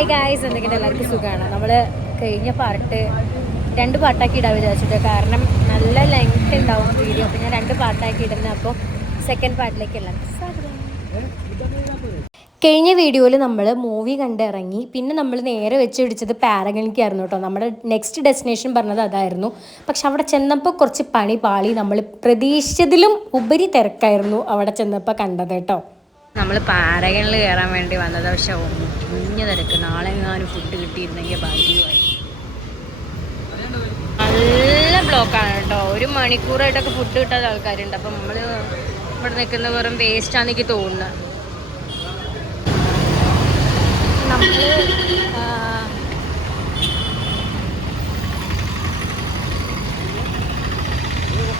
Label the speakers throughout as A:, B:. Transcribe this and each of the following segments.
A: Hi guys എന്തെങ്കിലും എല്ലാവർക്കും സുഖമാണ് നമ്മൾ കഴിഞ്ഞ പാർട്ട് രണ്ട് പാർട്ടാക്കി ഇടാൻ വിചാരിച്ചിട്ട്. കാരണം നല്ല ലെങ്ത് ഉണ്ടാവും വീഡിയോ അപ്പോൾ ഞാൻ രണ്ട് പാർട്ടാക്കി ഇടുന്നത് അപ്പോൾ സെക്കൻഡ് പാർട്ടിലേക്ക് എല്ലാം. കഴിഞ്ഞ വീഡിയോയിൽ നമ്മൾ മൂവി കണ്ടിറങ്ങി. പിന്നെ നമ്മൾ നേരെ വെച്ച് പിടിച്ചത് പാരഗണിക്കായിരുന്നു കേട്ടോ. നമ്മുടെ നെക്സ്റ്റ് ഡെസ്റ്റിനേഷൻ പറഞ്ഞത് അതായിരുന്നു. പക്ഷെ അവിടെ ചെന്നപ്പോൾ കുറച്ച് പണി പാളി. നമ്മൾ പ്രതീക്ഷിച്ചതിലും ഉപരി തിരക്കായിരുന്നു അവിടെ ചെന്നപ്പോൾ കണ്ടത് കേട്ടോ. നമ്മൾ പാരഗണിൽ കയറാൻ വേണ്ടി വന്നത്. പക്ഷെ കുഞ്ഞു തിരക്ക് നാളെ എങ്ങാനും ഫുഡ് കിട്ടിയിരുന്നെങ്കിൽ ഭാഗ്യമായി. നല്ല ബ്ലോക്കാണ് കേട്ടോ. ഒരു മണിക്കൂറായിട്ടൊക്കെ ഫുഡ് കിട്ടാത്ത ആൾക്കാരുണ്ട്. അപ്പം നമ്മൾ ഇവിടെ നിൽക്കുന്ന വെറും വേസ്റ്റാന്ന് എനിക്ക് തോന്നുന്നത് നമ്മൾ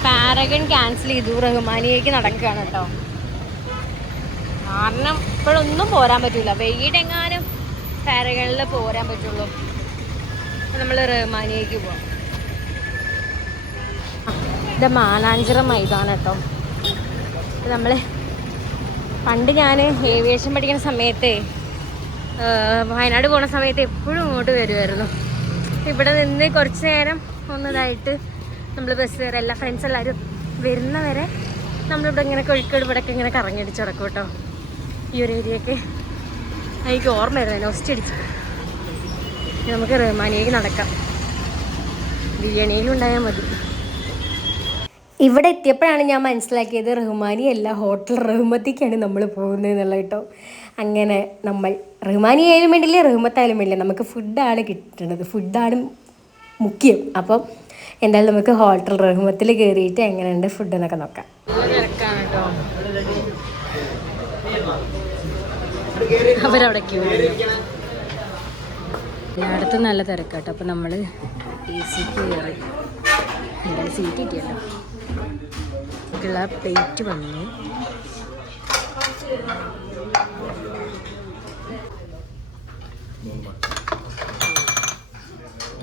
A: പാരഗൺ ക്യാൻസൽ ചെയ്തു. റഹ്മാനിയേക്ക് നടക്കുകയാണ് കേട്ടോ. കാരണം ഇപ്പോഴൊന്നും പോരാൻ പറ്റൂല. വെയിടെങ്ങാനും പാരഗണിൽ പോരാൻ പറ്റുള്ളൂ. നമ്മൾ റഹ്മാനിയേക്ക് പോവാം. ഇത് മാനാഞ്ചിറ മൈതാനം കേട്ടോ നമ്മൾ പണ്ട് ഞാൻ ഏവിയേഷൻ പഠിക്കുന്ന സമയത്ത് വയനാട് പോണ സമയത്ത് എപ്പോഴും ഇങ്ങോട്ട് വരുമായിരുന്നു ഇവിടെ നിന്ന് കുറച്ച് നേരം ഒന്നതായിട്ട് നമ്മൾ ബസ് കയറി എല്ലാ ഫ്രണ്ട്സ് എല്ലാവരും വരുന്നവരെ നമ്മളിവിടെ ഇങ്ങനെ കോഴിക്കോട് ഇവിടെയൊക്കെ ഇങ്ങനെ കറങ്ങിയടിച്ച് കിടക്കും കേട്ടോ ഈ ഒരു ഏരിയയൊക്കെ എനിക്ക് ഓർമ്മ വരുന്നത് നോസ്റ്റ് അടിച്ചു. നമുക്ക് റഹ്മാനിയേക്ക് നടക്കാം. ബിരിയാണിയിലും ഉണ്ടായാൽ മതി. ഇവിടെ എത്തിയപ്പോഴാണ് ഞാൻ മനസ്സിലാക്കിയത് റഹ്മാനി അല്ല ഹോട്ടൽ റഹ്മത്തേക്കാണ് നമ്മൾ പോകുന്നത് എന്നുള്ള കേട്ടോ. അങ്ങനെ നമ്മൾ റഹ്മാനി ആയാലും വേണ്ടില്ല റഹ്മത്തായാലും വേണ്ടില്ല. നമുക്ക് ഫുഡാണ് കിട്ടുന്നത് ഫുഡാണ് മുഖ്യം. അപ്പം എന്തായാലും നമുക്ക് ഹോട്ടൽ റഹ്മത്തിൽ കയറിയിട്ട് എങ്ങനെയുണ്ട് ഫുഡ് എന്നൊക്കെ നോക്കാം. അവരവിടെ ക്യൂ എല്ലായിടത്തും നല്ല തിരക്കാട്ടോ. അപ്പം നമ്മൾ എ സിക്ക് കയറി. എന്തായാലും സീറ്റ് കിട്ടിയല്ലോ. ഉള്ള പ്ലേറ്റ് വന്നു.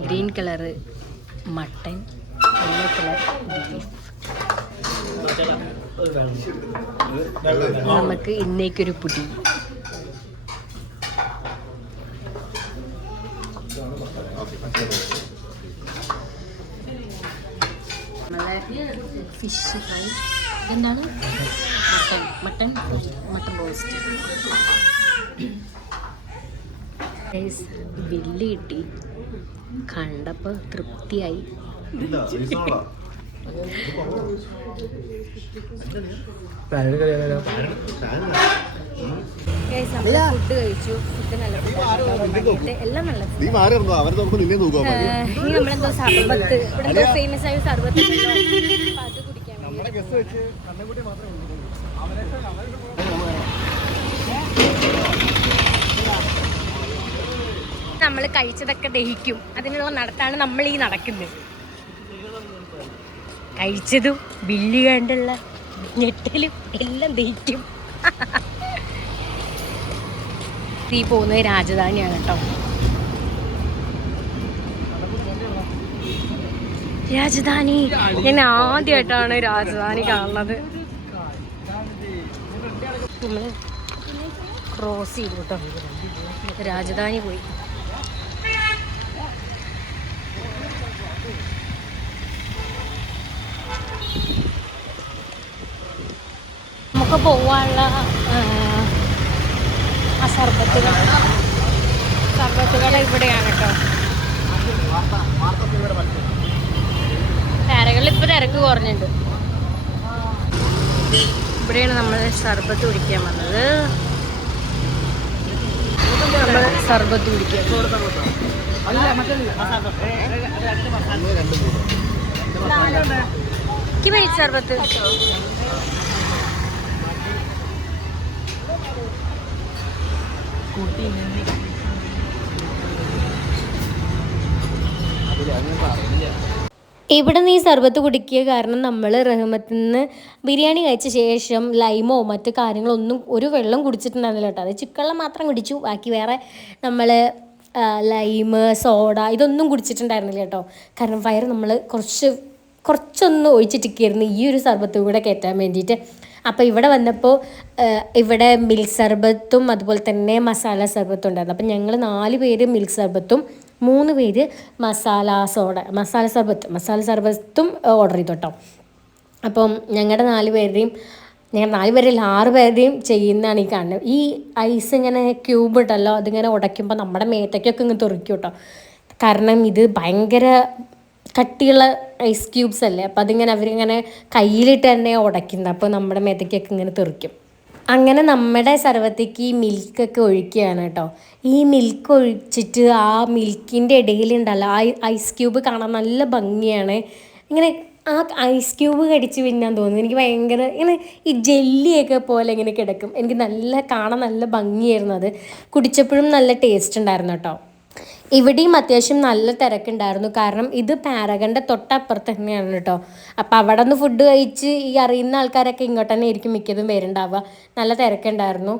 A: Green colour mutton yellow colour beef നമുക്ക് ഇന്നേക്കൊരു പുടി. ഫിഷ് ഫ്രൈ എന്താണ്? Mutton. Mutton mutton roast bill കിട്ടി. കണ്ടപ്പോൾ തൃപ്തിയായി. ഫുഡ് കഴിച്ചു. ഫുഡ് നല്ല ഫുഡ് എല്ലാം നല്ല
B: നീ മാറി അവരെ നിന്നെ
A: സർബത്ത്. ഇവിടെ ഫേമസ് ആയ സർബത്ത് ഉണ്ടല്ലോ. അപ്പൊ അത് കുടിക്കാൻ വേണ്ടി
B: ഗസ് വെച്ച് കണ്ണൻകുട്ടി മാത്രമേ ഉള്ളൂ.
A: നമ്മൾ കഴിച്ചതൊക്കെ ദഹിക്കും. അതിനുള്ള നടത്താണ് നമ്മൾ ഈ നടക്കുന്നത്. കഴിച്ചതും ബില്ല് കണ്ടുള്ള ഞെട്ടലും എല്ലാം ദഹിക്കും. ഈ പോകുന്നത് രാജധാനിയാണ് കേട്ടോ. രാജധാനി. ഞാൻ ആദ്യമായിട്ടാണ് രാജധാനി കാണുന്നത്. ക്രോസ് ചെയ്തു കേട്ടോ രാജധാനി പോയി. നമുക്ക് പോവാനുള്ള ആ സർബത്തുകൾ. സർബത്തുകൾ ഇവിടെയാണ് കേട്ടോ തിരകളിൽ ഇപ്പൊ തിരക്ക് കുറഞ്ഞിട്ടുണ്ട്. ഇവിടെയാണ് നമ്മൾ സർബത്ത് കുടിക്കാൻ വന്നത്. നമ്മൾ സർബത്ത് കുടിക്കാൻ. എനിക്ക് മേടിച്ച സർബത്ത്. ഇവിടെ നിന്ന് ഈ സർബത്ത് കുടിക്കുക? കാരണം നമ്മൾ റഹ്മത്തിൽ നിന്ന് ബിരിയാണി കഴിച്ച ശേഷം ലൈമോ മറ്റു കാര്യങ്ങളൊന്നും ഒരു വെള്ളം കുടിച്ചിട്ടുണ്ടായിരുന്നില്ല കേട്ടോ. അത് ചിക്കവെള്ളം മാത്രം കുടിച്ചു. ബാക്കി വേറെ നമ്മൾ ലൈമ് സോഡ ഇതൊന്നും കുടിച്ചിട്ടുണ്ടായിരുന്നില്ല കേട്ടോ. കാരണം വയറ് നമ്മൾ കുറച്ച് കുറച്ചൊന്ന് ഒഴിച്ചിട്ടിരിക്കുന്നു ഈ ഒരു സർബത്ത് കൂടെ കയറ്റാൻ വേണ്ടിയിട്ട്. അപ്പോൾ ഇവിടെ വന്നപ്പോൾ ഇവിടെ മിൽക്ക് സർബത്തും അതുപോലെ തന്നെ മസാല സർബത്തും ഉണ്ടായിരുന്നു. അപ്പം ഞങ്ങൾ നാല് പേര് മിൽക്ക് സർബത്തും മൂന്ന് പേര് മസാല സോഡ മസാല സർബത്ത് മസാല സർബത്തും ഓർഡർ ചെയ്തു കേട്ടോ അപ്പം ഞങ്ങളുടെ നാല് പേരുടെയും ഞങ്ങൾ നാല് പേരിൽ ആറ് പേരുടെയും ചെയ്യുന്നതാണ് ഈ കാണുന്നത്. ഈ ഐസ് ഇങ്ങനെ ക്യൂബ് ഇട്ടല്ലോ അതിങ്ങനെ ഉടയ്ക്കുമ്പോൾ നമ്മുടെ മേത്തേക്കൊക്കെ ഇങ്ങനെ തുറക്കും കേട്ടോ കാരണം ഇത് ഭയങ്കര കട്ടിയുള്ള ഐസ് ക്യൂബ്സ് അല്ലേ? അപ്പോൾ അതിങ്ങനെ അവരിങ്ങനെ കയ്യിലിട്ട് തന്നെ ഉടയ്ക്കുന്നത് അപ്പോൾ നമ്മുടെ മേത്തേക്കൊക്കെ ഇങ്ങനെ തെറിക്കും. അങ്ങനെ നമ്മുടെ സർവത്തേക്ക് ഈ മിൽക്കൊക്കെ ഒഴിക്കുകയാണ് കേട്ടോ. ഈ മിൽക്ക് ഒഴിച്ചിട്ട് ആ മിൽക്കിന്റെ ഇടയിലുണ്ടല്ലോ ആ ഐസ് ക്യൂബ് കാണാൻ നല്ല ഭംഗിയാണ്. ഇങ്ങനെ ആ ഐസ് ക്യൂബ് കടിച്ച് പിന്നാൻ തോന്നുന്നു. എനിക്ക് ഭയങ്കര ഇങ്ങനെ ഈ ജെല്ലിയൊക്കെ പോലെ ഇങ്ങനെ കിടക്കും. എനിക്ക് നല്ല കാണാൻ നല്ല ഭംഗിയായിരുന്നു അത്. കുടിച്ചപ്പോഴും നല്ല ടേസ്റ്റ് ഉണ്ടായിരുന്നു കേട്ടോ. ഇവിടെയും അത്യാവശ്യം നല്ല തിരക്കുണ്ടായിരുന്നു. കാരണം ഇത് പാരഗന്റെ തൊട്ടപ്പുറത്ത് തന്നെയാണ് കേട്ടോ. അപ്പോൾ അവിടെ നിന്ന് ഫുഡ് കഴിച്ച് ഈ അറിയുന്ന ആൾക്കാരൊക്കെ ഇങ്ങോട്ട് തന്നെ ആയിരിക്കും മിക്കതും വരുന്നുണ്ടാവുക. നല്ല തിരക്കുണ്ടായിരുന്നു.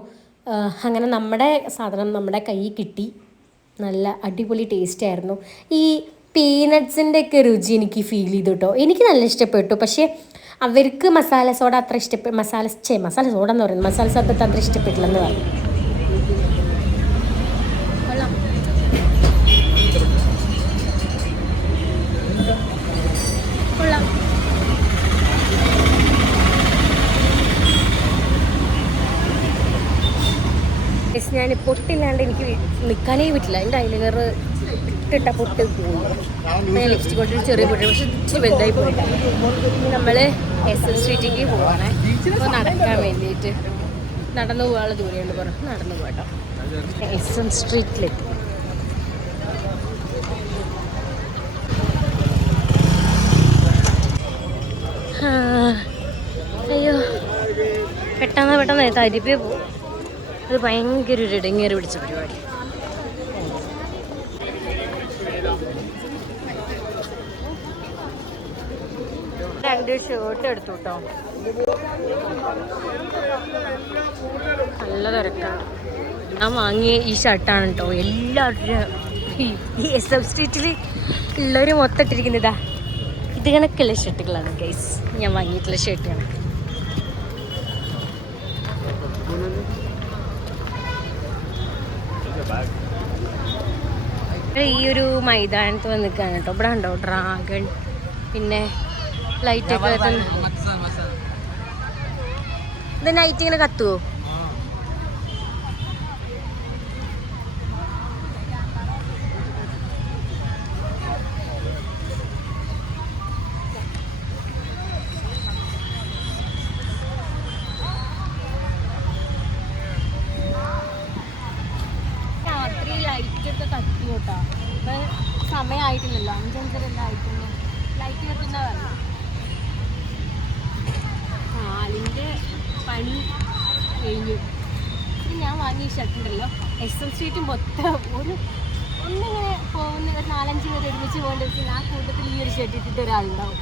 A: അങ്ങനെ നമ്മുടെ സാധനം നമ്മുടെ കൈ കിട്ടി. നല്ല അടിപൊളി ടേസ്റ്റ് ആയിരുന്നു. ഈ പീനട്സിന്റെ ഒക്കെ രുചി എനിക്ക് ഫീൽ ചെയ്തു കേട്ടോ. എനിക്ക് നല്ല ഇഷ്ടപ്പെട്ടു. പക്ഷേ അവർക്ക് മസാല സോഡ അത്ര ഇഷ്ടപ്പെട്ടു മസാല ചേ മസാല സോഡ എന്ന് പറയുന്നത് മസാല സർബത്ത് അത്ര ഇഷ്ടപ്പെട്ടില്ലെന്ന് പറഞ്ഞു ഞാൻ പൊട്ടില്ലാണ്ട് എനിക്ക് നിൽക്കാനേ പറ്റില്ല. എന്റെ ഐലൈനർ ഇട്ടിട്ട പൊട്ട് പോകും ഞാൻ ലിപ്സ്റ്റിക് കൊണ്ട് ചെറിയ പൊട്ടി പക്ഷെ ഇച്ചിരി വലുതായി പോയി. നമ്മൾ എസ് എൽ സ്ട്രീറ്റിലേക്ക് പോവാണേ. അപ്പോൾ നടക്കാൻ വേണ്ടിയിട്ട് നടന്നു പോകാനുള്ള ദൂരമുണ്ട് പറഞ്ഞു നടന്നു പോകട്ടോ എസ് എൽ സ്ട്രീറ്റിലേക്ക് അയ്യോ പെട്ടെന്ന് പെട്ടെന്ന് തരിപ്പേ പോകും അത് ഭയങ്കര ഒരു ഇടങ്ങേറി പിടിച്ച പരിപാടി. രണ്ട് ഷർട്ട് എടുത്തു കേട്ടോ നല്ല തിരക്കാണ് ഞാൻ വാങ്ങിയ ഈ ഷർട്ടാണ് കേട്ടോ എല്ലാവരും ഈ എസ് എഫ് സ്ട്രീറ്റിൽ ഉള്ളവർ മൊത്തം ഇട്ടിരിക്കുന്നതാ ഇത്. കണക്കുള്ള ഷർട്ടുകളാണ് ഗൈസ് ഞാൻ വാങ്ങിയിട്ടുള്ള ഷർട്ടാണ് ഈ ഒരു മൈതാനത്ത് വന്ന് നിൽക്കാൻ കേട്ടോ. ഇവിടെ ഉണ്ടോ ഡ്രാഗൺ പിന്നെ ലൈറ്റ് ഇത് നൈറ്റ് ഇങ്ങനെ കത്തുവോ രാത്രി ലൈറ്റ് ഒക്കെ കത്തി കേട്ടോ ഇപ്പൊ സമയമായിട്ടില്ലല്ലോ അഞ്ചഞ്ചരല്ല ആയിട്ടുള്ളൂ ലൈറ്റ് കത്തുന്ന പറഞ്ഞു കാലിന്റെ പണി കഴിഞ്ഞു ഇത് ഞാൻ വാങ്ങിയ ഷർട്ട് ഉണ്ടല്ലോ എസ് എം സ്ട്രീറ്റ് മൊത്തം ഒരു ഒന്നിങ്ങനെ പോകുന്ന നാലഞ്ച് പേര് ഒരുമിച്ച് പോകേണ്ട ആ കൂട്ടത്തിൽ ഈ ഒരു ഷർട്ട് ഇട്ടിട്ട് ഒരാളുണ്ടാവും.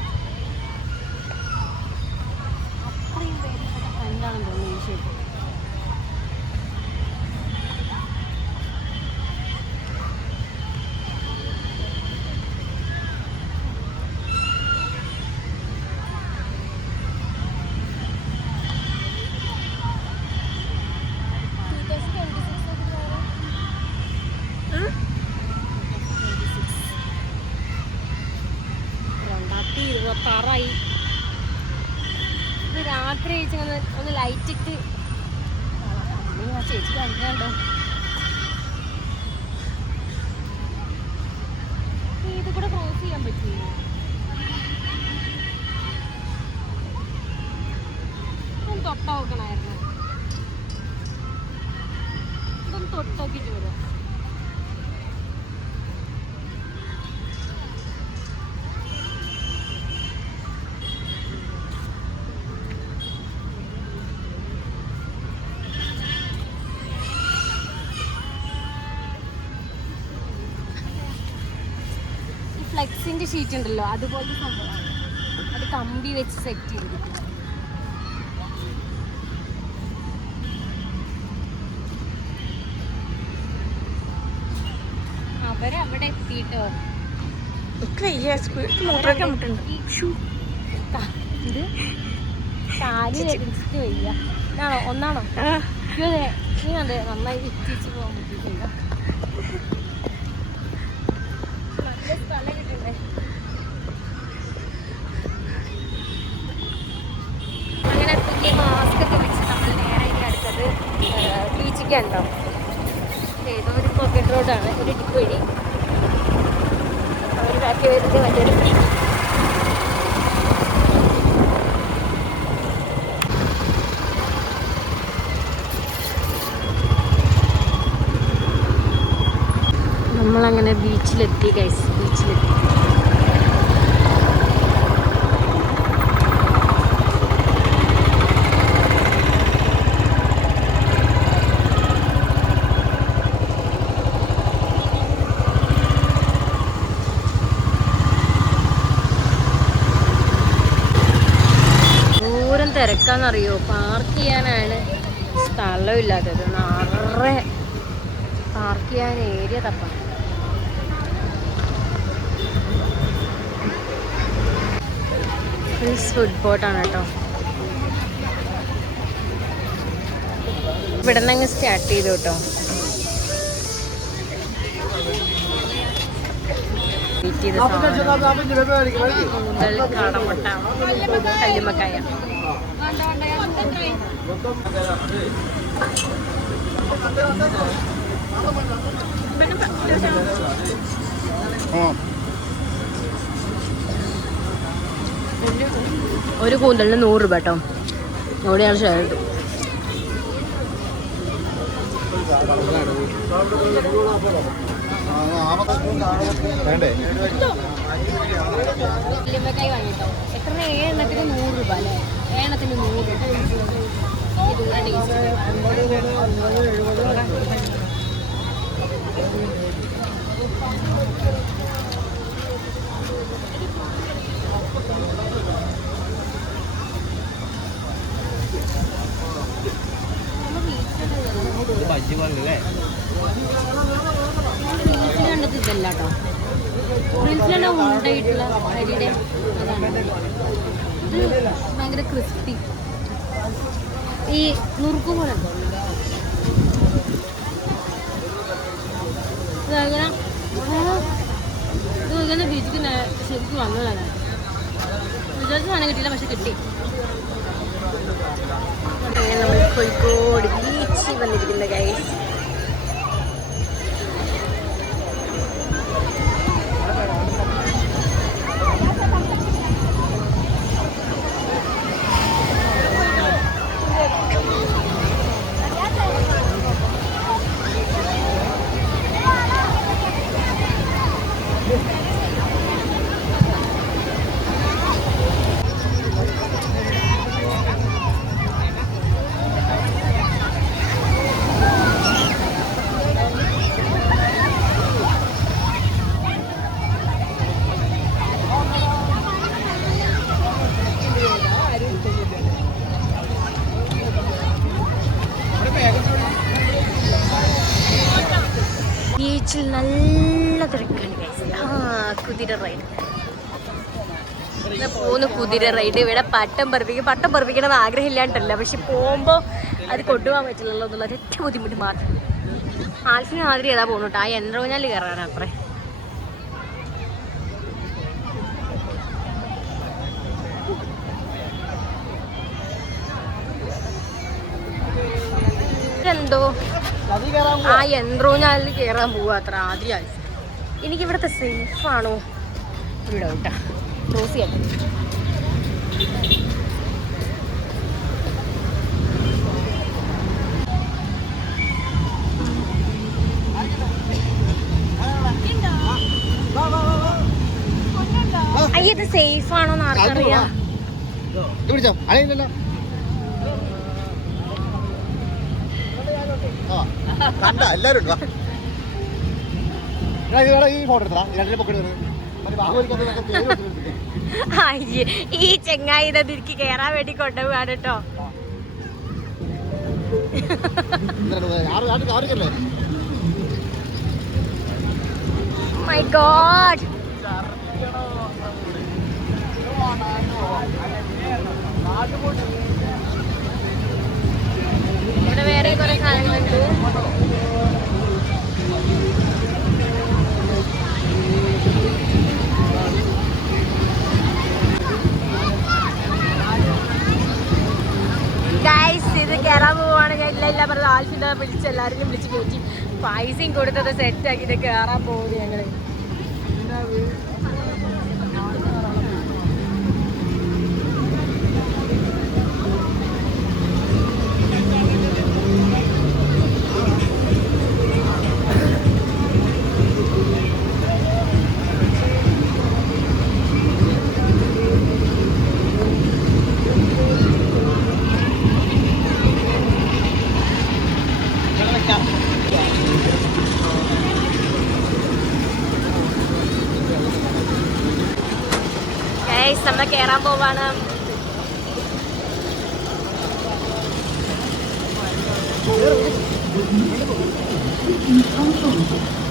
A: ഫ്ലെക്സിന്റെ ഷീറ്റ് ഉണ്ടല്ലോ അതുപോലത്തെ സംഭവമാണ്. അത് കമ്പി വെച്ച് സെറ്റ് ചെയ്തിരിക്കും അവരവിടെ എത്തിയിട്ടോ? ഇത് കാൽ വയ്യ. ഒന്നാണോ? നന്നായി ഇറ്റിച്ച് പോകാൻ പറ്റിയിട്ടില്ല നല്ല സ്ഥലം കിട്ടണ്ടേ അങ്ങനെ പുതിയ മാസ്ക് ഒക്കെ വെച്ച് നമ്മൾ നേരെ ഇനി അടുത്തത് ഉണ്ടോ ഏതോ ഒരു പോക്കറ്റ് റോഡാണ് ഒരു ടിപ്പ് വഴി. അവർ ബാക്കി വരുന്നത് മറ്റൊരു നമ്മളങ്ങനെ ബീച്ചിലെത്തി ഗൈസ് ബീച്ചിലെത്തി ദൂരം തിരക്കാന്നറിയോ പാർക്ക് ചെയ്യാനാണ് സ്ഥലമില്ലാത്തത് നിറയെ പാർക്ക് ചെയ്യാൻ ഏരിയ തപ്പാണ് ഹിൽസ് ഫുഡ് ബോട്ടാണ് കേട്ടോ. ഇവിടെ നിന്ന് അങ്ങ് സ്റ്റാർട്ട് ചെയ്തു കേട്ടോ. കാടമുട്ട കല്ലുമ്മക്കായ. ഒരു കൂന്തലിന് നൂറ് രൂപ കേട്ടോ. അവിടെയാണ് ഷെയർ കിട്ടും
B: വേണ്ടേ?
A: ഏഴെണ്ണത്തിന് നൂറ് രൂപ അല്ലേ? എണ്ണത്തിന് നൂറ് രൂപ.
B: ബജ്ജി പോലല്ലേ
A: റീൽസിൽ കണ്ടത് ഇതല്ല കേട്ടോ റീൽസിലുള്ള ഉണ്ടായിട്ടുള്ള അരിയുടെ അതാണ് ഇത് ഭയങ്കര ക്രിസ്പി ഈ നുറുക്ക് പോലെ ഉണ്ടോ? ഇത് ഭയങ്കര ആ, ഇത് ഭയങ്കര ബീച്ചിക്ക് നേ- ശരിക്കും വന്നതാണ്. വിചാരിച്ച സാധനം കിട്ടിയില്ല പക്ഷെ കിട്ടി. കോഴിക്കോട് ബീച്ചിൽ വന്നിരിക്കുന്ന ഗൈസ് കുതിര റൈഡ് പോകുന്ന കുതിര റൈഡ് ഇവിടെ പട്ടം പറപ്പിക്കും പട്ടം പറപ്പിക്കണം പറപ്പിക്കണമെന്ന് ആഗ്രഹമില്ലാണ്ടല്ല. പക്ഷെ പോകുമ്പോൾ അത് കൊണ്ടുപോകാൻ പറ്റില്ലല്ലോ എന്നുള്ള ഒറ്റ ബുദ്ധിമുട്ട് മാത്രം. ആൽഫിന് മാതിരി ഏതാ പോകുന്നു കേട്ടോ ആ ഞാൻ കയറാനാണ് അത്രേ എന്തോ ആ യന്ത്രൂഞ്ഞാലിൽ കയറാൻ പോവാ. അത്ര ആദ്യം. ആൽഫി എനിക്ക് ഇവിടുത്തെ സേഫ് ആണോ ഒരു ഡൗട്ടാ ക്ലോസ് ചെയ്യട്ടെ അയ്യ ഇത് സേഫ് ആണോന്ന് ആർക്കറിയാം
B: എല്ലാരും ഈ ഫോട്ടോ രണ്ടിനെ.
A: അയ്യേ ഈ ചെങ്ങായി ഇത് കേറാൻ വേണ്ടി കൊണ്ടുപോവാണ് കേട്ടോ. മൈ ഗോഡ് ഇവിടെ വേറെ കുറെ സാധനങ്ങളുണ്ട് ഗൈസ് ഇത് കയറാൻ പോവാണ്. ഞാൻ ഇല്ല ഇല്ല പറഞ്ഞത് ആൽഫിന്റെ വിളിച്ച് എല്ലാവരും വിളിച്ച് കയറ്റി പൈസയും കൊടുത്തത് സെറ്റ് ആക്കിയിട്ട് കയറാൻ പോകുന്നു ഞങ്ങൾ. കയറാൻ പോവാണ്. ഞാൻ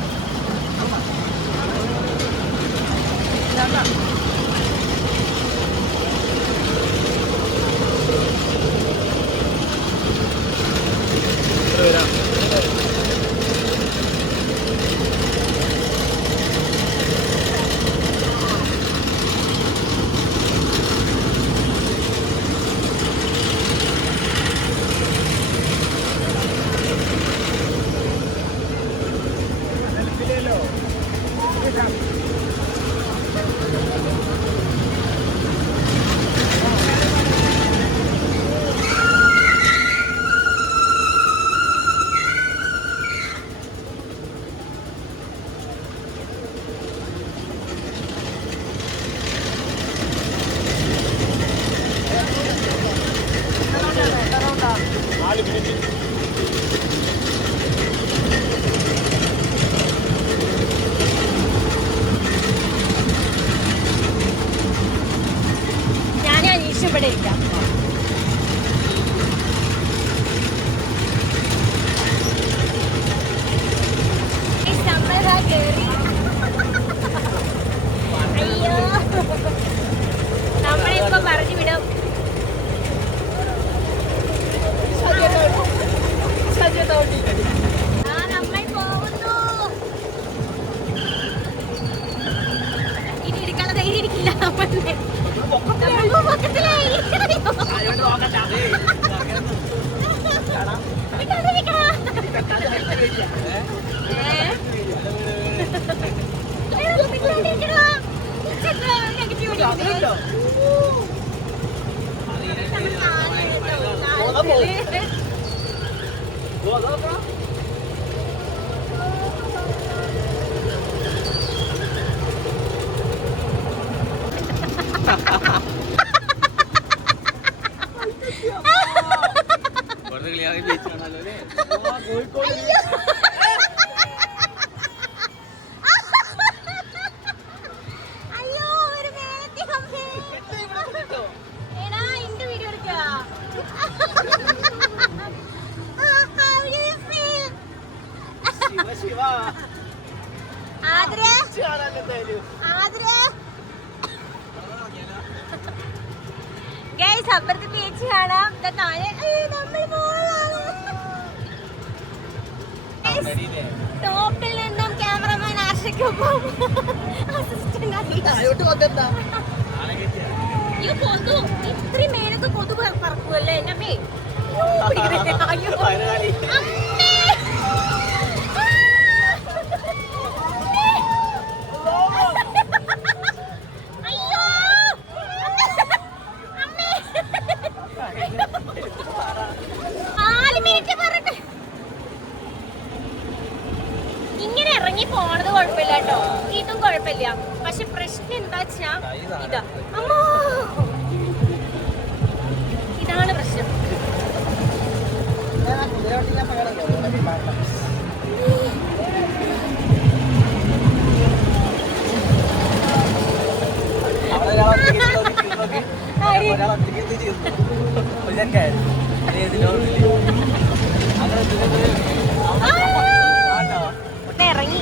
A: നമ്മളിതാ കേറി. അയ്യോ നമ്മളിപ്പോ പറഞ്ഞു വിടും ആ, നമ്മൾ പോകുന്നു. ഇനി ഇരിക്കാനുള്ള ധൈര്യം എനിക്കില്ല നമ്മളുടെ. നമ്മൾ പൊക്കത്തിലായി. ഇങ്ങോട്ട് നിൽക്കടാ. ഏ? അയ്യോ, നിങ്ങളോട് ഇരിക്കടാ. ഇതെന്താ negative അടിക്കുന്നത്? നമ്മൾ നാല് കേട്ടോ, നാല് പേര്. അയ്യോ ഒരു മേത്തി അമ്മേ. എടാ ഇന്റെ വീഡിയോ എടുക്കുക How do you feel? Athira Athira guys അപ്പുറത്ത് ബീച്ച് കാണാം ദാ താഴെ അയ്യോ, നമ്മൾ മോളാണ് ടോപ്പിൽ നിന്നും ക്യാമറമാൻ ആശയ്ക്കൊപ്പം അസിസ്റ്റന്റ് ഈ കൊതു. ഇത്രയും മേലൊക്കെ കൊതു പറ- പറക്കുമല്ലോ എന്റെ അമ്മേ? ഇങ്ങനെ ഇറങ്ങി പോണത് കുഴപ്പമില്ല കേട്ടോ. ഇതും കുഴപ്പമില്ല പക്ഷെ പ്രശ്നം എന്താ വെച്ചാ ഇതാ. അമ്മോ. ഇതാണ് പ്രശ്നം. ഇറങ്ങി.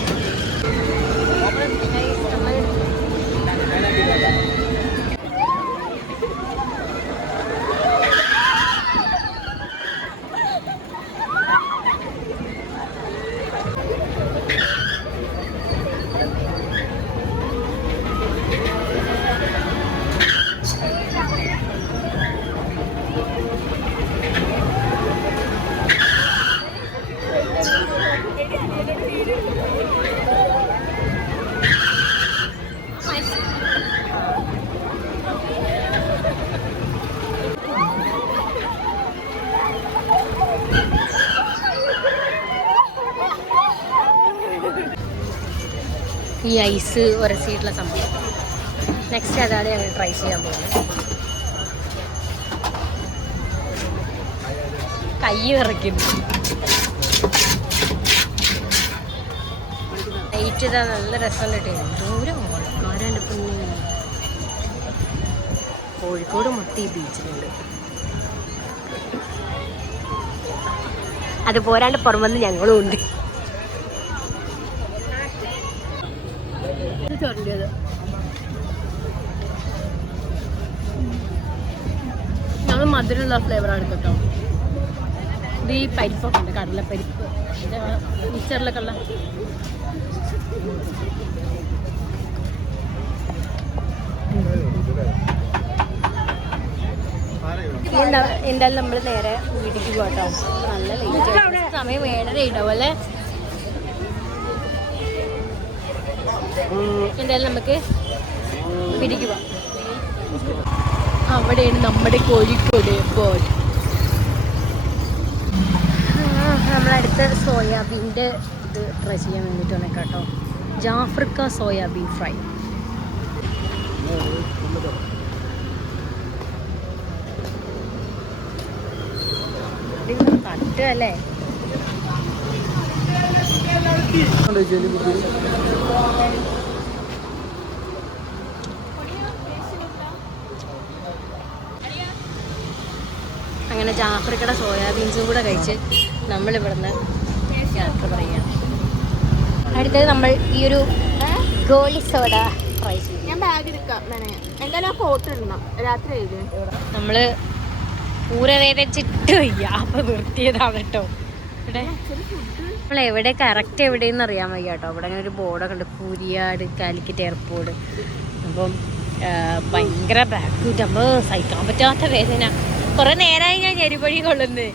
A: Thank you. ഈ ഐസ് ഉരസിയിട്ടുള്ള സംഭവം. നെക്സ്റ്റ് അതാണ് ഞങ്ങൾ ട്രൈ ചെയ്യാൻ പോകുന്നത്. കൈ വിറയ്ക്കുന്നു ലൈറ്റ് ഇതാ നല്ല രസം കിട്ടിയത് ദൂരം ആരാണ്ട് കോഴിക്കോട് മൊത്തം ബീച്ചിലുണ്ട് അത് പോരാണ്ട് പുറമെന്ന് ഞങ്ങളും ഉണ്ട്. ഫ്ലേവറാണ് കേട്ടോ ഇത് ഈ പരിപ്പൊക്കെ ഉണ്ട് കടലപ്പരിപ്പ്. മിക്സറിലൊക്കെ ഉള്ള എന്തായാലും നമ്മൾ നേരെ വീട്ടിലേക്ക് പോട്ടോ നല്ല ലേറ്റ് സമയം ഏഴര ഉണ്ടാവും അല്ലേ? എന്തായാലും നമുക്ക് വീട്ടിലേക്ക് പോവാം. അവിടെയാണ് നമ്മുടെ കോഴിക്കോട് ബോർഡ് നമ്മളടുത്ത് സോയാബീന്റെ ഇത് ട്രൈ ചെയ്യാൻ വേണ്ടിയിട്ട് വന്നേക്കാം കേട്ടോ. ജാഫ്രിക്ക സോയാബീൻ ഫ്രൈ. തട്ട് അല്ലേ? അങ്ങനെ ജാഫ്രിക്കട സോയാബീൻസും കൂടെ കഴിച്ച് നമ്മൾ ഇവിടുന്ന് യാത്ര പറയാം അടുത്തത് നമ്മൾ ഈ ഒരു ഗോളി സോഡ ട്രൈ ചെയ്യും.
C: ഞാൻ ബാഗ് എടുക്കാം എന്തായാലും ഫോട്ടോ ഇടണം. രാത്രി
A: നമ്മൾ പൂരവേദച്ചിട്ട് വയ്യ. അപ്പൊ നിർത്തിയതാണ് കേട്ടോ ഇവിടെ നമ്മൾ എവിടെ കറക്റ്റ് എവിടെയെന്ന് അറിയാൻ വയ്യ കേട്ടോ അവിടെ അങ്ങനെ ഒരു ബോർഡൊക്കെ ഉണ്ട്. Kooriyad Calicut airport. അപ്പം ഭയങ്കര ബാക്ക് നമ്മൾ സഹിക്കാൻ പറ്റാത്ത വേദന. കുറെ നേരമായി ഞാൻ ഞെരിപൊഴി കൊള്ളുന്നത്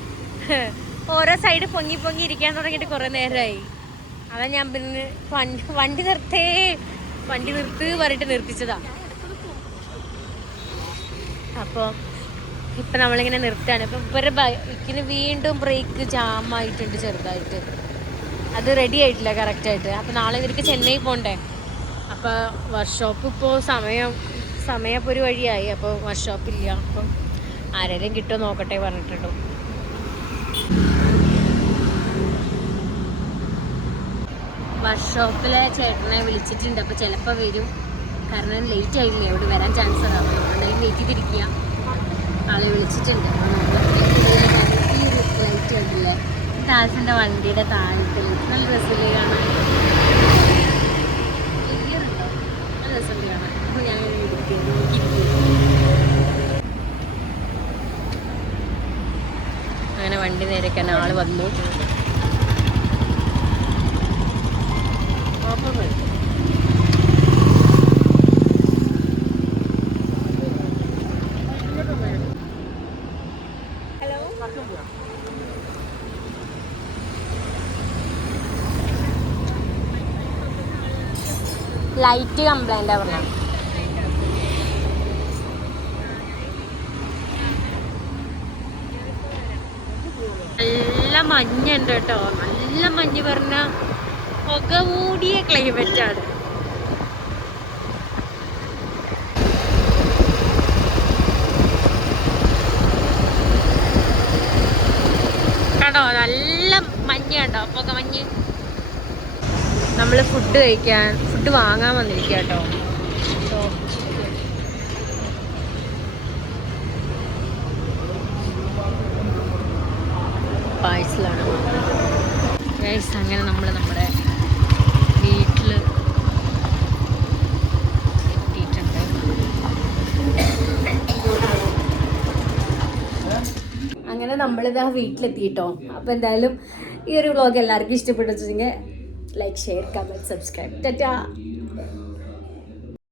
A: ഓരോ സൈഡ് പൊങ്ങി പൊങ്ങി ഇരിക്കാൻ തുടങ്ങിയിട്ട് കുറെ നേരമായി അതാ ഞാൻ പിന്നെ വണ്ടി വണ്ടി നിർത്തേ വണ്ടി നിർത്ത് പറഞ്ഞിട്ട് നിർത്തിച്ചതാ. അപ്പോൾ ഇപ്പം നമ്മളിങ്ങനെ നിർത്തുകയാണ്. ഇപ്പം ഇവരെ ബൈക്കിന് വീണ്ടും ബ്രേക്ക് ജാമായിട്ടുണ്ട് ചെറുതായിട്ട്. അത് റെഡി ആയിട്ടില്ല കറക്റ്റായിട്ട് അപ്പം നാളെ ഇവർക്ക് ചെന്നൈ പോണ്ടേ? അപ്പോൾ വർക്ക്ഷോപ്പ് ഇപ്പോൾ സമയം സമയം ഒരു വഴിയായി അപ്പോൾ വർക്ക്ഷോപ്പില്ല അപ്പം ആരെങ്കിലും കിട്ടുമോ നോക്കട്ടെ പറഞ്ഞിട്ടുണ്ട്? വർക്ക്ഷോപ്പിലെ ചേട്ടനെ വിളിച്ചിട്ടുണ്ട്. അപ്പോൾ ചിലപ്പോൾ വരും. കാരണം ലേറ്റ് ആയില്ലേ. അവിടെ വരാൻ ചാൻസ് ഉണ്ടാവും വെയിറ്റ് ചെയ്തിരിക്കുക ആളെ വിളിച്ചിട്ടുണ്ട്. ഈ ഒരു ലൈറ്റ് ഉണ്ടല്ലേ ടാസിന്റെ വണ്ടിയുടെ താഴത്തിൽ നല്ല രസമില്ലേ കാണാൻ Clear ഉണ്ടോ? നല്ല രസമുണ്ട് കാണാൻ അപ്പോൾ ഞാൻ ഇങ്ങനെ ഇരിക്കുകയാണ്, നോക്കിയിരിക്കുകയാണ്. അങ്ങനെ വണ്ടി നേരെക്കാൻ ആൾ വന്നു ലൈറ്റ് കംപ്ലൈന്റ് പറഞ്ഞത്. നല്ല മഞ്ഞുണ്ട് കേട്ടോ. നല്ല മഞ്ഞ് പറഞ്ഞ പുക മൂടിയ ക്ലൈമറ്റ് ആണ്. കണ്ടോ? നല്ല മഞ്ഞ് കണ്ടോ? പുക മഞ്ഞ്. നമ്മൾ ഫുഡ് കഴിക്കാൻ ഫുഡ് വാങ്ങാൻ വന്നിരിക്കുക കേട്ടോ അങ്ങനെ നമ്മൾ നമ്മുടെ വീട്ടിൽ എത്തിയിട്ടുണ്ട്. അങ്ങനെ നമ്മളിത് ആ വീട്ടിലെത്തിയിട്ടോ. അപ്പോൾ എന്തായാലും ഈ ഒരു വ്ളോഗ് എല്ലാവർക്കും ഇഷ്ടപ്പെട്ടു വെച്ചിട്ടുണ്ടെങ്കിൽ लाईक शेअर कमेंट सबस्क्राईब. तर त्या